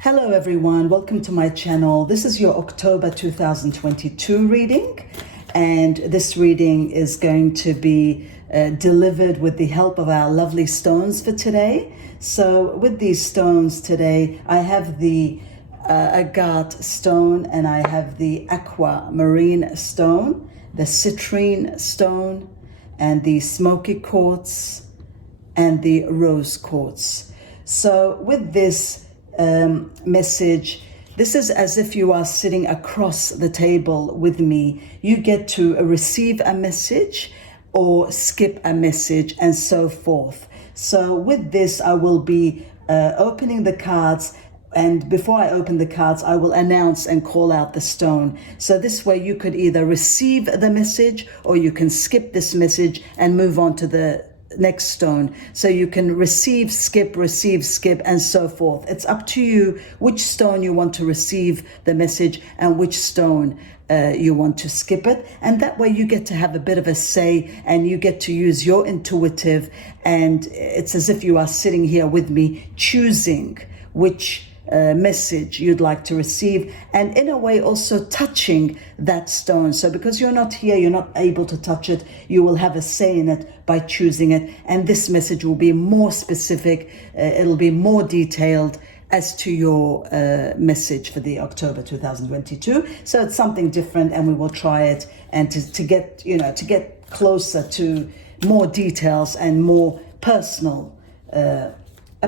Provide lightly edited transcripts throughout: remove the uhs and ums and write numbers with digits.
Hello everyone, welcome to my channel. This is your October 2022 reading, and this reading is going to be delivered with the help of our lovely stones for today. So with these stones today, I have the agate stone, and I have the aquamarine stone, the citrine stone, and the smoky quartz, and the rose quartz. So with this message, this is as if you are sitting across the table with me. You get to receive a message or skip a message and so forth. So with this, I will be opening the cards, and before I open the cards, I will announce and call out the stone. So this way you could either receive the message or you can skip this message and move on to the next stone. So you can receive, skip, and so forth. It's up to you which stone you want to receive the message and which stone you want to skip it. And that way you get to have a bit of a say, and you get to use your intuitive, and it's as if you are sitting here with me choosing which message you'd like to receive, and in a way also touching that stone. So because you're not here, you're not able to touch it, you will have a say in it by choosing it, and this message will be more specific, it'll be more detailed as to your message for the October 2022. So it's something different, and we will try it, and to get, you know, to get closer to more details and more personal, a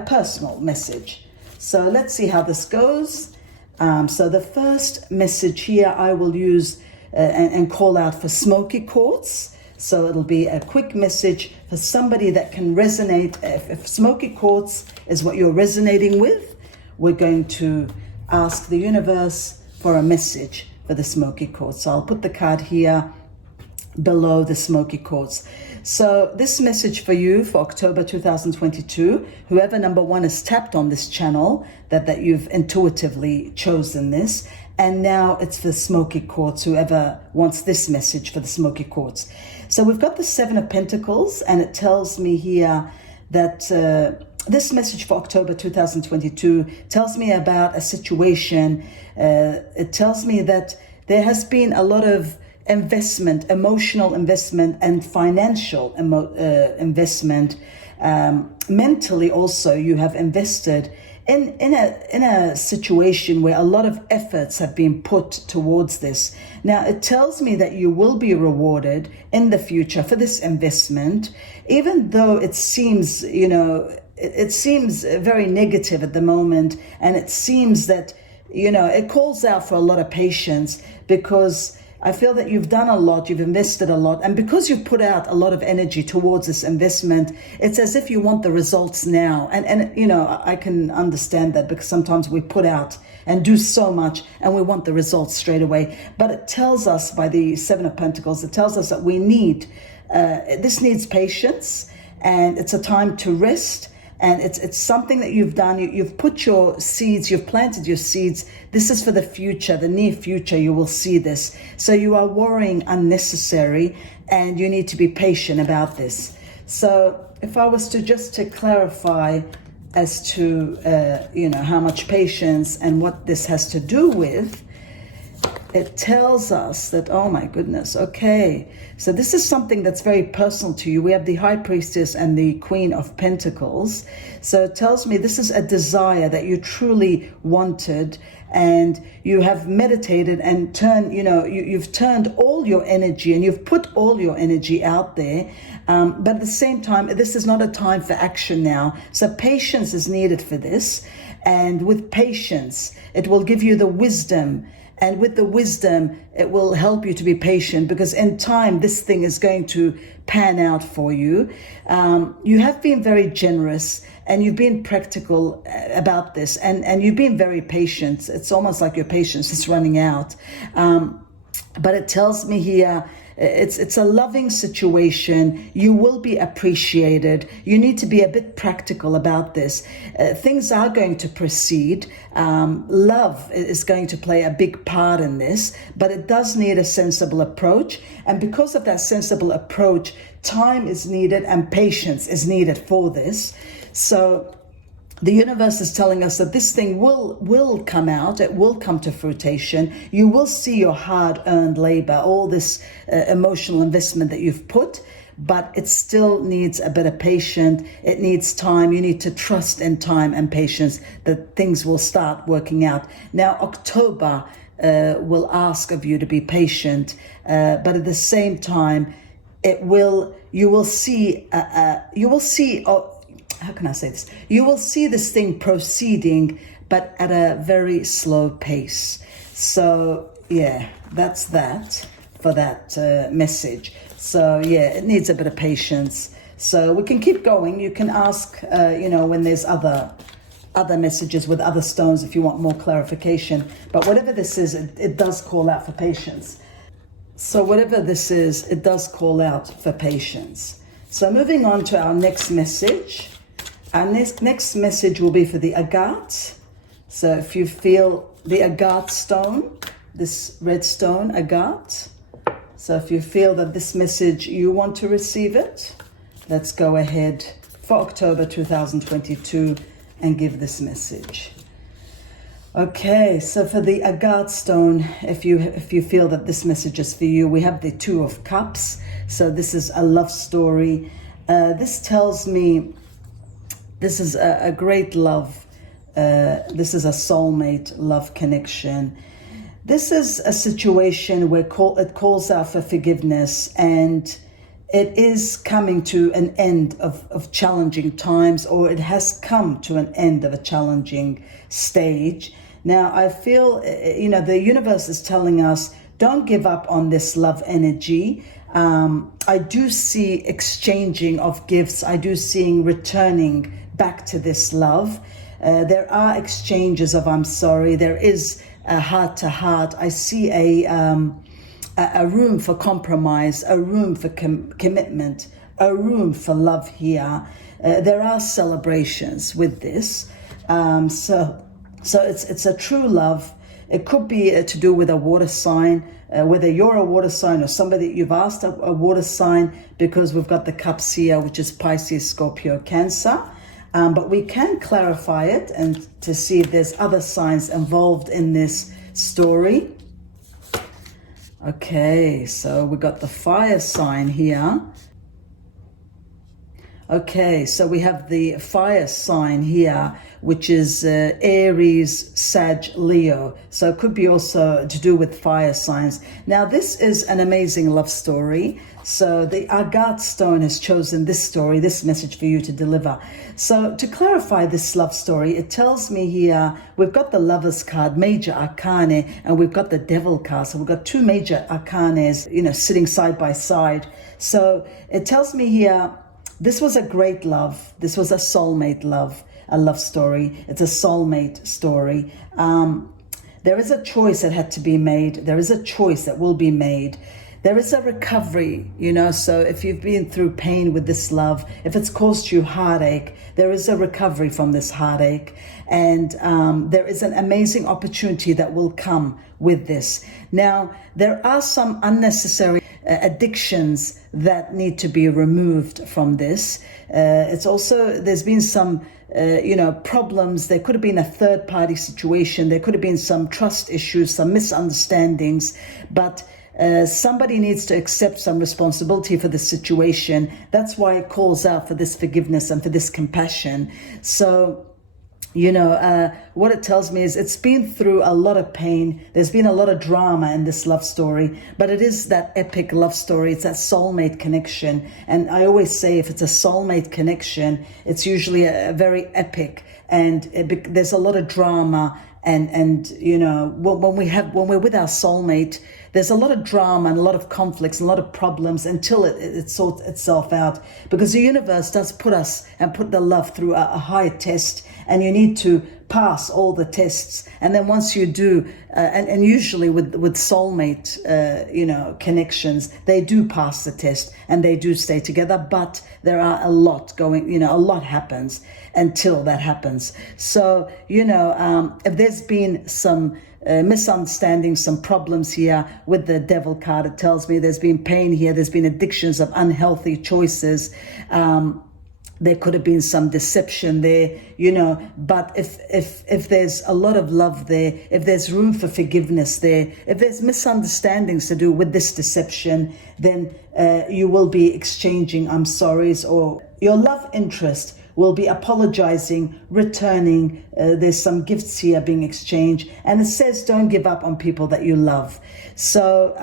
personal message. So let's see how this goes. So the first message here I will use and call out for smoky quartz. So it'll be a quick message for somebody that can resonate. If smoky quartz is what you're resonating with, we're going to ask the universe for a message for the smoky quartz. So I'll put the card here below the smoky quartz. So this message for you for October 2022, whoever number one has tapped on this channel, that you've intuitively chosen this, and now it's for smoky quartz, whoever wants this message for the smoky quartz. So we've got the Seven of Pentacles, and it tells me here that this message for October 2022 tells me about a situation. It tells me that there has been a lot of investment, emotional investment, and financial investment. Mentally also, you have invested in a situation where a lot of efforts have been put towards this. Now, it tells me that you will be rewarded in the future for this investment, even though it seems, you know, it seems very negative at the moment, and it seems that, you know, it calls out for a lot of patience, because I feel that you've done a lot, you've invested a lot, and because you've put out a lot of energy towards this investment, it's as if you want the results now. And you know, I can understand that, because sometimes we put out and do so much and we want the results straight away. But it tells us, by the Seven of Pentacles, it tells us that we need, this needs patience, and it's a time to rest. And it's something that you've done. You've put your seeds, you've planted your seeds. This is for the future, the near future, you will see this. So you are worrying unnecessary, and you need to be patient about this. So if I was to clarify as to, you know, how much patience and what this has to do with, it tells us that, oh my goodness, okay, so this is something that's very personal to you. We have the High Priestess and the Queen of Pentacles. So it tells me this is a desire that you truly wanted, and you have meditated and turned, you know, you've turned all your energy, and you've put all your energy out there. But at the same time, this is not a time for action now. So patience is needed for this. And with patience, it will give you the wisdom. And with the wisdom, it will help you to be patient, because in time, this thing is going to pan out for you. You have been very generous, and you've been practical about this, and you've been very patient. It's almost like your patience is running out. But it tells me here, it's a loving situation. You will be appreciated. You need to be a bit practical about this. Things are going to proceed. Love is going to play a big part in this, but it does need a sensible approach. And because of that sensible approach, time is needed and patience is needed for this. So the universe is telling us that this thing will come out. It will come to fruition. You will see your hard-earned labor, all this emotional investment that you've put, but it still needs a bit of patience. It needs time. You need to trust in time and patience that things will start working out. Now, October will ask of you to be patient, but at the same time, you will see. How can I say this? You will see this thing proceeding, but at a very slow pace. So yeah, that's that for that message. So yeah, it needs a bit of patience. So we can keep going. You can ask, when there's other messages with other stones if you want more clarification. But whatever this is, it does call out for patience. So whatever this is, it does call out for patience. So moving on to our next message. Our next message will be for the agate. So if you feel the agate stone, this red stone, agate. So if you feel that this message, you want to receive it, let's go ahead for October 2022 and give this message. Okay, so for the agate stone, if you feel that this message is for you, we have the Two of Cups. So this is a love story. This tells me this is a great love. This is a soulmate love connection. This is a situation where it calls out for forgiveness, and it is coming to an end of challenging times, or it has come to an end of a challenging stage. Now, I feel, the universe is telling us, don't give up on this love energy. I do see exchanging of gifts. I do see returning back to this love. There are exchanges of I'm sorry. There is a heart to heart. I see a room for compromise, a room for commitment, a room for love here. There are celebrations with this. So it's a true love. It could be to do with a water sign, whether you're a water sign or somebody that you've asked a water sign, because we've got the cups here, which is Pisces, Scorpio, Cancer. But we can clarify it and to see if there's other signs involved in this story. Okay, so we got the fire sign here. Okay, so we have the fire sign here, which is Aries, Sag, Leo. So it could be also to do with fire signs. Now, this is an amazing love story. So the agate stone has chosen this story, this message for you to deliver. So to clarify this love story, it tells me here, we've got the Lover's card, major arcane, and we've got the Devil card. So we've got two major arcanes, sitting side by side. So it tells me here, this was a great love. This was a soulmate love, a love story. It's a soulmate story. There is a choice that had to be made. There is a choice that will be made. There is a recovery, so if you've been through pain with this love, if it's caused you heartache, there is a recovery from this heartache. And there is an amazing opportunity that will come with this. Now, there are some unnecessary addictions that need to be removed from this. It's also, there's been some, problems. There could have been a third party situation. There could have been some trust issues, some misunderstandings, but somebody needs to accept some responsibility for the situation. That's why it calls out for this forgiveness and for this compassion. So, what it tells me is it's been through a lot of pain. There's been a lot of drama in this love story, but it is that epic love story. It's that soulmate connection. And I always say if it's a soulmate connection, it's usually a very epic, and there's a lot of drama. And when we're with our soulmate, there's a lot of drama and a lot of conflicts and a lot of problems until it sorts itself out, because the universe does put us and put the love through a high test, and you need to pass all the tests. And then once you do, and usually with soulmate, connections, they do pass the test and they do stay together, but there are a lot going, a lot happens until that happens. So, if there's been some misunderstandings, some problems here with the Devil card, it tells me there's been pain here, there's been addictions of unhealthy choices. There could have been some deception there, but if there's a lot of love there, if there's room for forgiveness there, if there's misunderstandings to do with this deception, then you will be exchanging I'm sorries, or your love interest will be apologizing, returning. There's some gifts here being exchanged. And it says don't give up on people that you love. So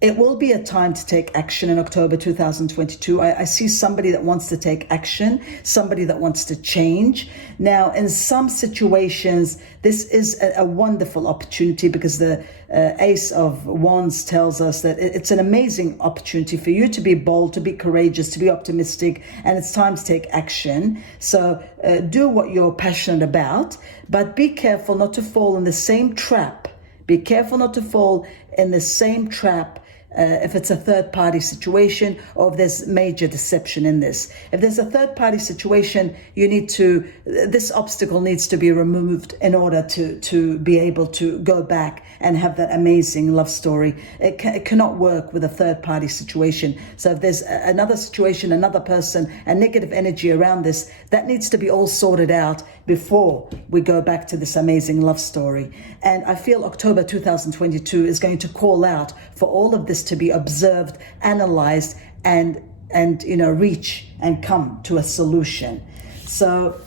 it will be a time to take action in October 2022. I see somebody that wants to take action, somebody that wants to change. Now, in some situations, this is a wonderful opportunity, because the Ace of Wands tells us that it's an amazing opportunity for you to be bold, to be courageous, to be optimistic, and it's time to take action. So do what you're passionate about, but be careful not to fall in the same trap. Be careful not to fall in the same trap if it's a third-party situation, or if there's major deception in this. If there's a third-party situation, this obstacle needs to be removed in order to be able to go back and have that amazing love story. It cannot work with a third-party situation. So if there's another situation, another person, a negative energy around this, that needs to be all sorted out before we go back to this amazing love story. And I feel October 2022 is going to call out for all of this to be observed, analyzed, and reach and come to a solution. So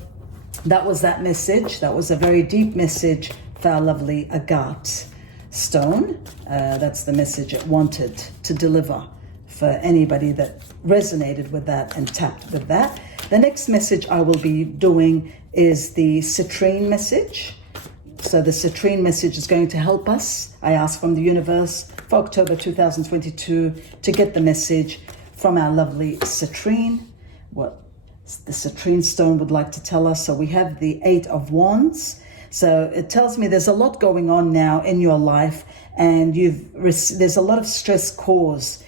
that was that message. That was a very deep message for our lovely agate stone. That's the message it wanted to deliver for anybody that resonated with that and tapped with that. The next message I will be doing is the citrine message. So the citrine message is going to help us. I ask from the universe for October 2022 to get the message from our lovely citrine, what the citrine stone would like to tell us. So we have the Eight of Wands. So it tells me there's a lot going on now in your life, and there's a lot of stress caused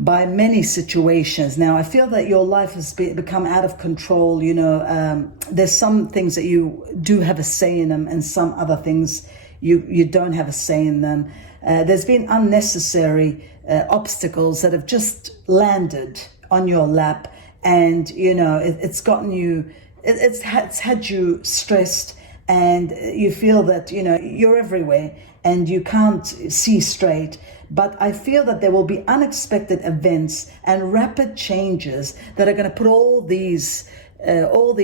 by many situations. Now, I feel that your life has become out of control. There's some things that you do have a say in them, and some other things you don't have a say in them. There's been unnecessary obstacles that have just landed on your lap, and it's gotten you. It's had you stressed, and you feel that you're everywhere and you can't see straight. But I feel that there will be unexpected events and rapid changes that are going to put all these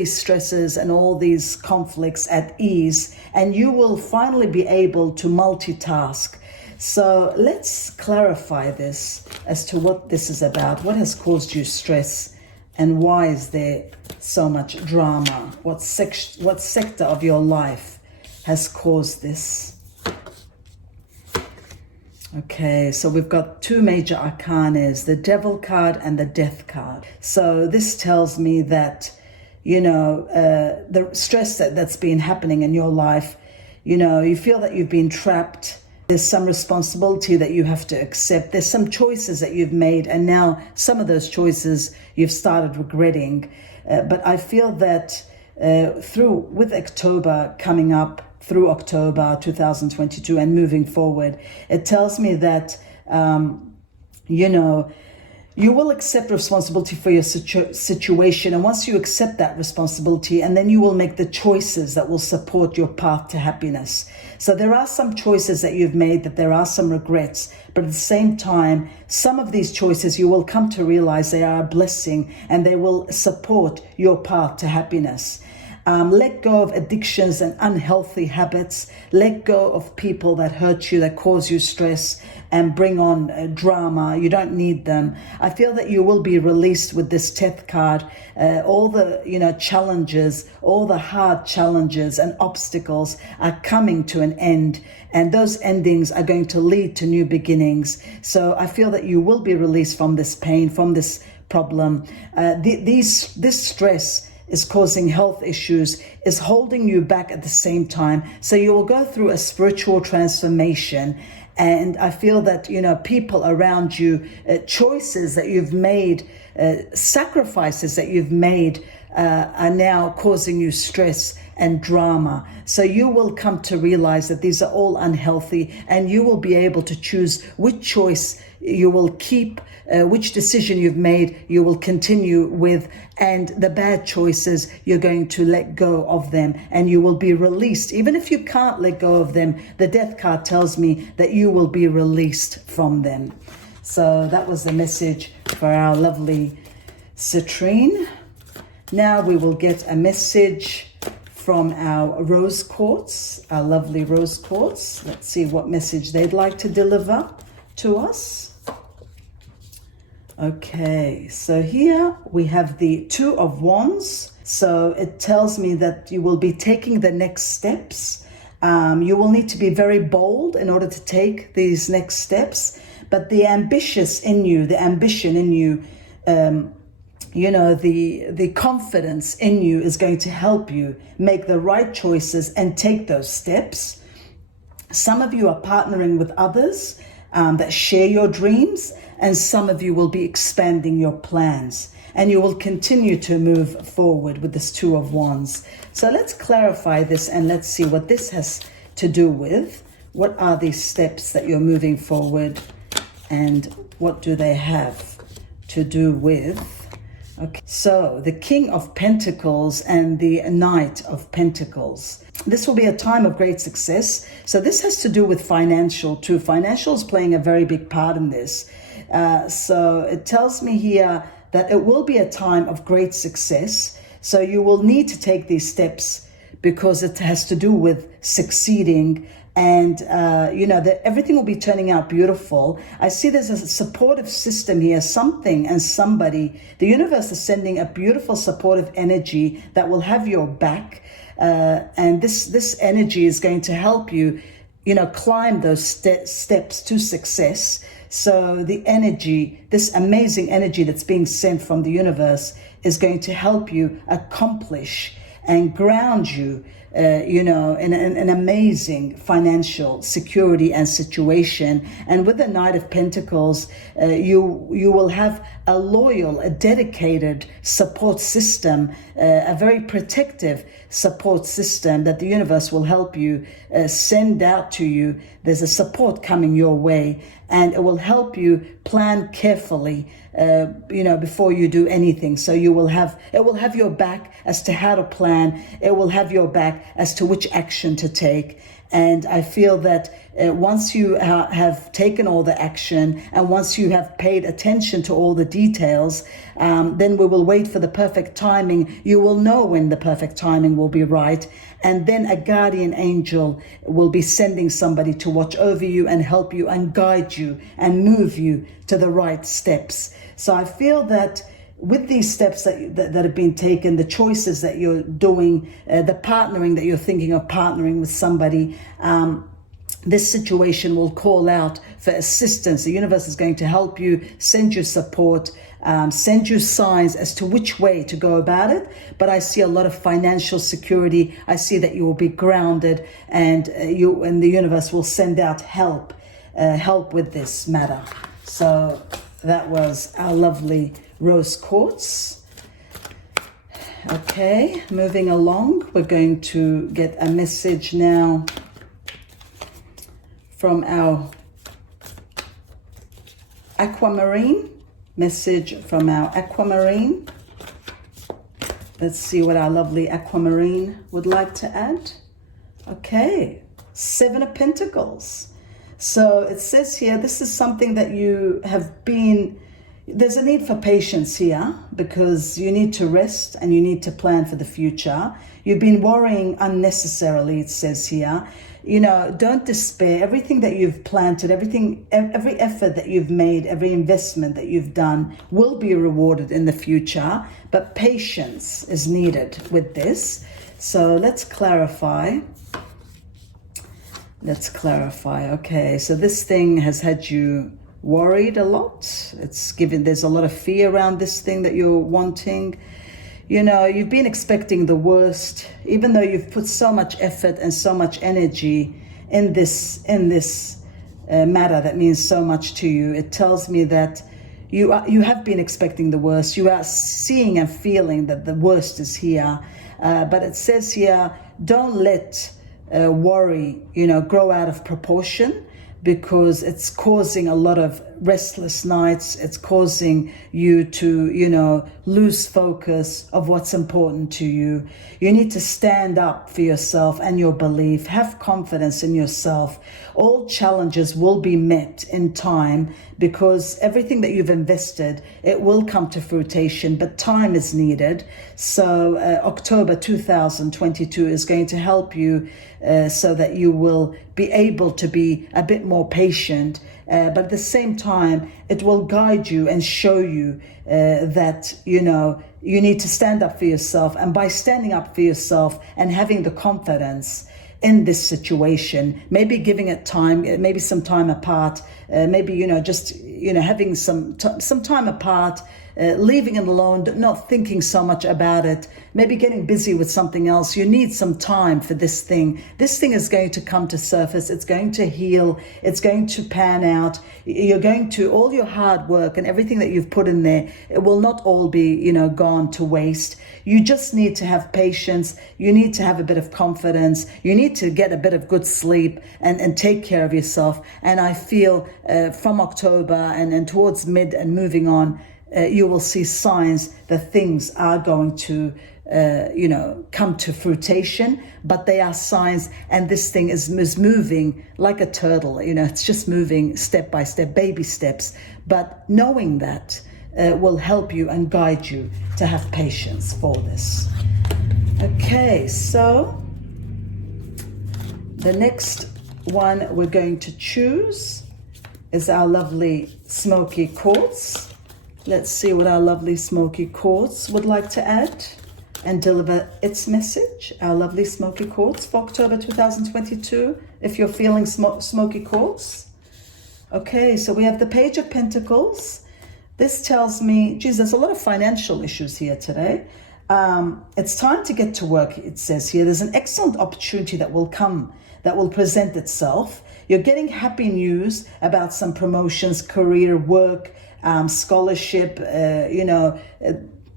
stresses and all these conflicts at ease, and you will finally be able to multitask. So let's clarify this as to what this is about. What has caused you stress, and why is there so much drama? What sector of your life has caused this? Okay, so we've got two major arcanas, the Devil card and the Death card. So this tells me that, the stress that's been happening in your life, you feel that you've been trapped. There's some responsibility that you have to accept. There's some choices that you've made, and now some of those choices you've started regretting. But I feel that with October coming up, through October 2022 and moving forward, it tells me that, you will accept responsibility for your situation. And once you accept that responsibility, and then you will make the choices that will support your path to happiness. So there are some choices that you've made, that there are some regrets, but at the same time, some of these choices you will come to realize they are a blessing, and they will support your path to happiness. Let go of addictions and unhealthy habits. Let go of people that hurt you, that cause you stress and bring on drama. You don't need them. I feel that you will be released with this Death card. All the challenges, all the hard challenges and obstacles are coming to an end, and those endings are going to lead to new beginnings. So I feel that you will be released from this pain, from this problem. This stress is causing health issues, is holding you back at the same time. So you will go through a spiritual transformation. And I feel that, people around you, choices that you've made, sacrifices that you've made are now causing you stress and drama. So you will come to realize that these are all unhealthy, and you will be able to choose which choice you will keep, which decision you've made you will continue with, and the bad choices you're going to let go of them, and you will be released. Even if you can't let go of them, the death card tells me that you will be released from them. So that was the message for our lovely citrine. Now we will get a message from our rose quartz, our lovely rose quartz. Let's see what message they'd like to deliver to us. Okay, so here we have the Two of Wands. So it tells me that you will be taking the next steps. You will need to be very bold in order to take these next steps. But the ambitious in you, the ambition in you, the confidence in you is going to help you make the right choices and take those steps. Some of you are partnering with others that share your dreams, and some of you will be expanding your plans, and you will continue to move forward with this Two of Wands. So let's clarify this, and let's see what this has to do with. What are these steps that you're moving forward, and what do they have to do with? Okay, so the King of Pentacles and the Knight of Pentacles. This will be a time of great success. So this has to do with financial too. Financial is playing a very big part in this. So it tells me here that it will be a time of great success. So you will need to take these steps because it has to do with succeeding, and that everything will be turning out beautiful. I see there's a supportive system here, something and somebody. The universe is sending a beautiful supportive energy that will have your back, and this energy is going to help you climb those steps to success. So the energy, this amazing energy that's being sent from the universe, is going to help you accomplish and ground you, in an amazing financial security and situation. And with the Knight of Pentacles, you will have a loyal, a dedicated support system, a very protective support system that the universe will help you send out to you. There's a support coming your way, and it will help you plan carefully, before you do anything. So it will have your back as to how to plan. It will have your back as to which action to take. And I feel that once you have taken all the action, and once you have paid attention to all the details, then we will wait for the perfect timing. You will know when the perfect timing will be right. And then a guardian angel will be sending somebody to watch over you and help you and guide you and move you to the right steps. So I feel that with these steps that have been taken, the choices that you're doing, the partnering that you're thinking of partnering with somebody, this situation will call out for assistance. The universe is going to help you, send you support, send you signs as to which way to go about it. But I see a lot of financial security. I see that you will be grounded, and the universe will send out help with this matter. So that was our lovely rose quartz. Okay, moving along, we're going to get a message now from our aquamarine. Message from our aquamarine. Let's see what our lovely aquamarine would like to add. Okay, Seven of Pentacles. So it says here, this is something that you have been, there's a need for patience here, because you need to rest and you need to plan for the future. You've been worrying unnecessarily, it says here. Don't despair. Everything that you've planted, every effort that you've made, every investment that you've done will be rewarded in the future. But patience is needed with this. So let's clarify. Okay, so this thing has had you worried a lot. There's a lot of fear around this thing that you're wanting. You've been expecting the worst, even though you've put so much effort and so much energy in this matter that means so much to you. It tells me that you have been expecting the worst. You are seeing and feeling that the worst is here. But it says here, don't let worry, grow out of proportion, because it's causing a lot of restless nights. It's causing you to, lose focus of what's important to you. You need to stand up for yourself and your belief. Have confidence in yourself. All challenges will be met in time, because everything that you've invested, it will come to fruition, but time is needed. So October 2022 is going to help you so that you will be able to be a bit more patient, but at the same time, it will guide you and show you that, you need to stand up for yourself. And by standing up for yourself and having the confidence in this situation, maybe giving it time, maybe some time apart, maybe, having some time apart, leaving it alone, not thinking so much about it, maybe getting busy with something else. You need some time for this thing. This thing is going to come to surface. It's going to heal. It's going to pan out. You're going to, all your hard work and everything that you've put in there, it will not all be, gone to waste. You just need to have patience. You need to have a bit of confidence. You need to get a bit of good sleep and take care of yourself. And I feel from October and towards mid and moving on, you will see signs that things are going to, come to fruition, but they are signs, and this thing is moving like a turtle. It's just moving step by step, baby steps. But knowing that will help you and guide you to have patience for this. Okay, so the next one we're going to choose is our lovely smoky quartz. Let's see what our lovely smoky quartz would like to add and deliver its message. Our lovely smoky quartz for October 2022, if you're feeling smoky quartz. Okay, so we have the Page of Pentacles. This tells me, geez, there's a lot of financial issues here today. It's time to get to work, it says here. There's an excellent opportunity that will come, that will present itself. You're getting happy news about some promotions, career, work, scholarship,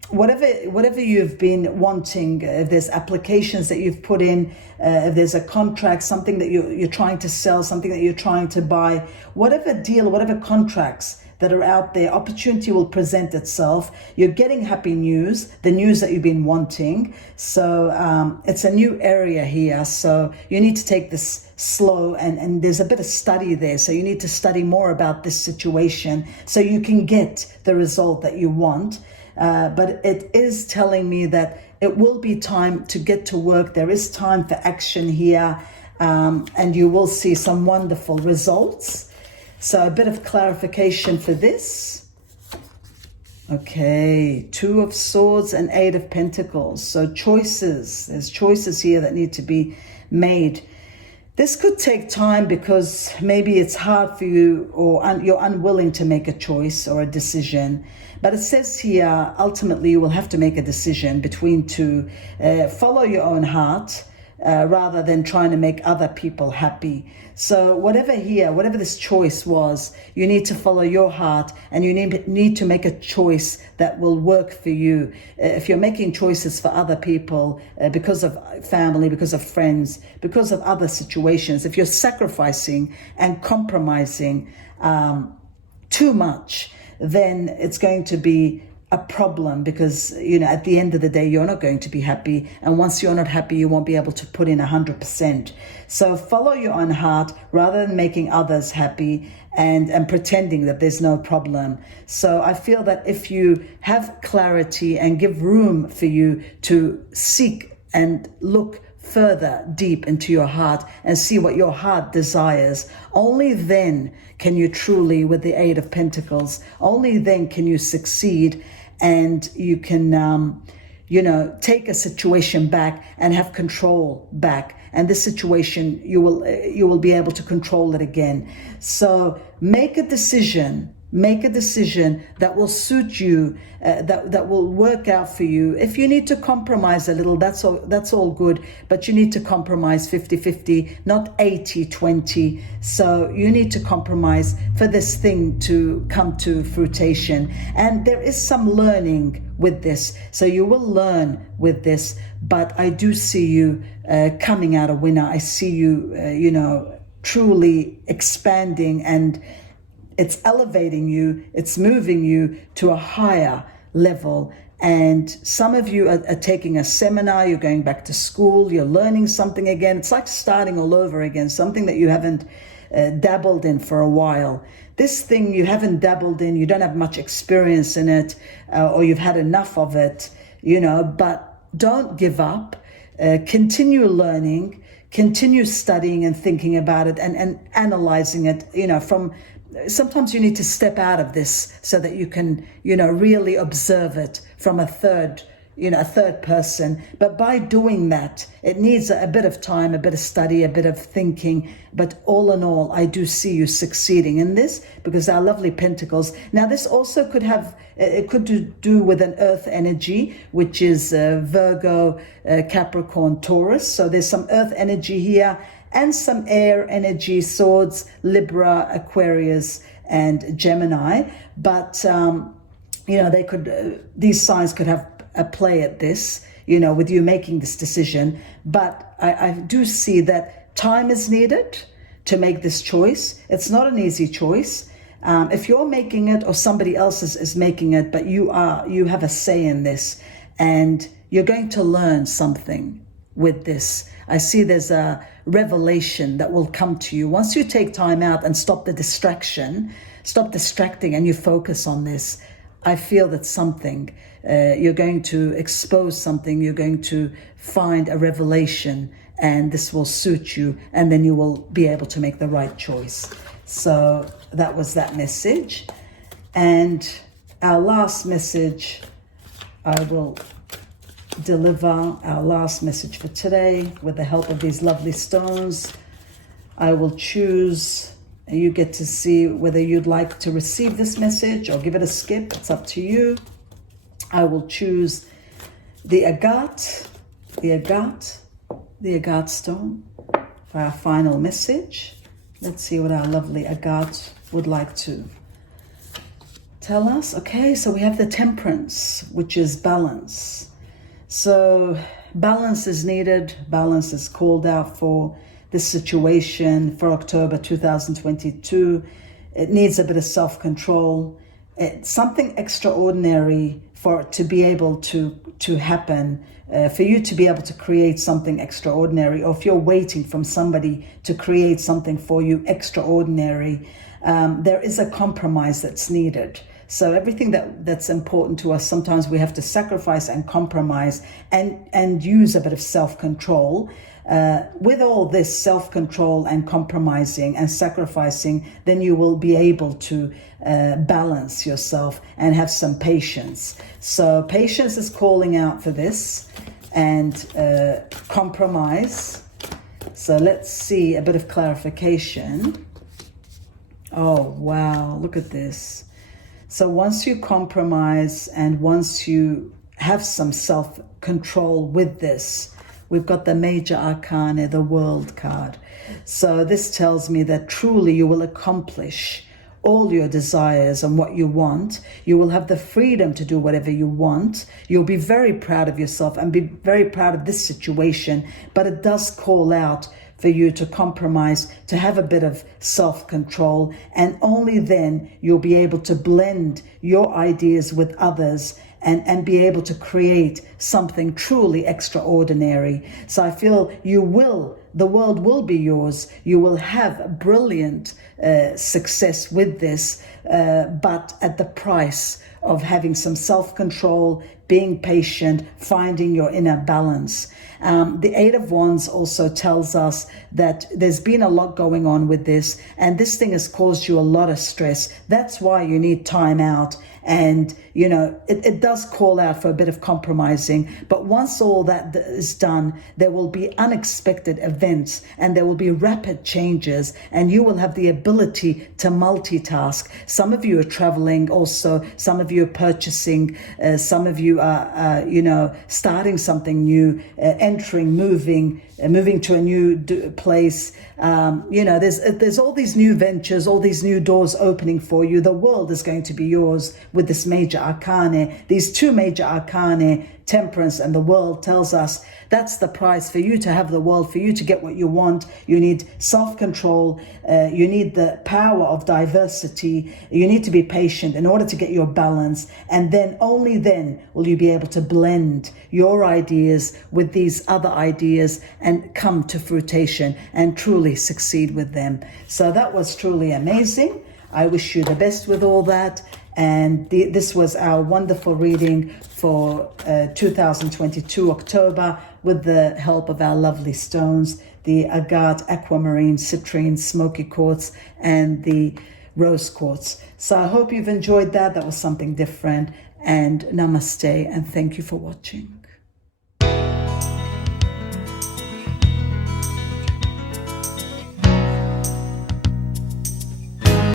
whatever you've been wanting. If there's applications that you've put in, if there's a contract, something that you're trying to sell, something that you're trying to buy, whatever deal, whatever contracts that are out there, opportunity will present itself. You're getting happy news, the news that you've been wanting. So it's a new area here. So you need to take this slow, and there's a bit of study there. So you need to study more about this situation so you can get the result that you want. But it is telling me that it will be time to get to work. There is time for action here, and you will see some wonderful results. So a bit of clarification for this. Okay, Two of Swords and Eight of Pentacles. So choices. There's choices here that need to be made. This could take time because maybe it's hard for you, or you're unwilling to make a choice or a decision. But it says here, ultimately you will have to make a decision between two. Follow your own heart rather than trying to make other people happy. So whatever this choice was, you need to follow your heart, and you need to make a choice that will work for you. If you're making choices for other people because of family, because of friends, because of other situations, if you're sacrificing and compromising too much, then it's going to be a problem, because at the end of the day you're not going to be happy, and once you're not happy you won't be able to put in 100%. So follow your own heart rather than making others happy and pretending that there's no problem. So I feel that if you have clarity and give room for you to seek and look further deep into your heart and see what your heart desires, only then can you truly, with the Eight of Pentacles, only then can you succeed, and you can take a situation back and have control back. And this situation, you will be able to control it again. So make a decision Make a decision that will suit you, that will work out for you. If you need to compromise a little, that's all good, but you need to compromise 50-50, not 80-20. So you need to compromise for this thing to come to fruition. And there is some learning with this. So you will learn with this, but I do see you coming out a winner. I see you, truly expanding, and it's elevating you, it's moving you to a higher level. And some of you are taking a seminar, you're going back to school, you're learning something again. It's like starting all over again, something that you haven't dabbled in for a while. This thing you haven't dabbled in, you don't have much experience in it, or you've had enough of it, but don't give up. Continue learning, continue studying and thinking about it, and analyzing it, sometimes you need to step out of this so that you can, really observe it from a third person. But by doing that, it needs a bit of time, a bit of study, a bit of thinking. But all in all, I do see you succeeding in this, because our lovely pentacles. Now, this also could do with an earth energy, which is Virgo, Capricorn, Taurus. So there's some earth energy here, and some air energy, swords, Libra, Aquarius, and Gemini. But, these signs could have a play at this, with you making this decision. But I do see that time is needed to make this choice. It's not an easy choice. If you're making it or somebody else is making it, but you have a say in this, and you're going to learn something with this. I see there's a revelation that will come to you once you take time out and stop distracting, and you focus on this. I feel that you're going to expose something, you're going to find a revelation, and this will suit you, and then you will be able to make the right choice. So that was that message. And our last message, I will deliver our last message for today with the help of these lovely stones. I will choose, and you get to see whether you'd like to receive this message or give it a skip. It's up to you. I will choose the agate stone for our final message. Let's see what our lovely agate would like to tell us. Okay, so we have the Temperance, which is balance. So balance is needed. Balance is called out for this situation for October 2022. It needs a bit of self-control. It's something extraordinary for it to be able to happen, for you to be able to create something extraordinary, or if you're waiting from somebody to create something for you extraordinary, there is a compromise that's needed. So everything that's important to us, sometimes we have to sacrifice and compromise and use a bit of self-control. With all this self-control and compromising and sacrificing, then you will be able to balance yourself and have some patience. So patience is calling out for this, and compromise. So let's see a bit of clarification. Oh, wow, look at this. So once you compromise and once you have some self-control with this, we've got the major arcana, the World card. So this tells me that truly you will accomplish all your desires and what you want. You will have the freedom to do whatever you want. You'll be very proud of yourself and be very proud of this situation. But it does call out for you to compromise, to have a bit of self-control, and only then you'll be able to blend your ideas with others and be able to create something truly extraordinary. So I feel the world will be yours. You will have brilliant success with this, but at the price of having some self-control, being patient, finding your inner balance. The Eight of Wands also tells us that there's been a lot going on with this, and this thing has caused you a lot of stress. That's why you need time out. And, you know, it does call out for a bit of compromising. But once all that is done, there will be unexpected events and there will be rapid changes, and you will have the ability to multitask. Some of you are traveling also. Some of you are purchasing. Some of you are, starting something new, entering, moving to a new place. There's all these new ventures, all these new doors opening for you. The world is going to be yours with this major arcana. These two major arcana, Temperance and the World, tells us that's the price for you to have the world, for you to get what you want. You need self-control. You need the power of diversity. You need to be patient in order to get your balance. And then, only then, will you be able to blend your ideas with these other ideas and come to fruition and truly succeed with them. So that was truly amazing. I wish you the best with all that. And this was our wonderful reading for 2022 October, with the help of our lovely stones, the agate, aquamarine, citrine, smoky quartz, and the rose quartz. So I hope you've enjoyed that. That was something different. And namaste, and thank you for watching.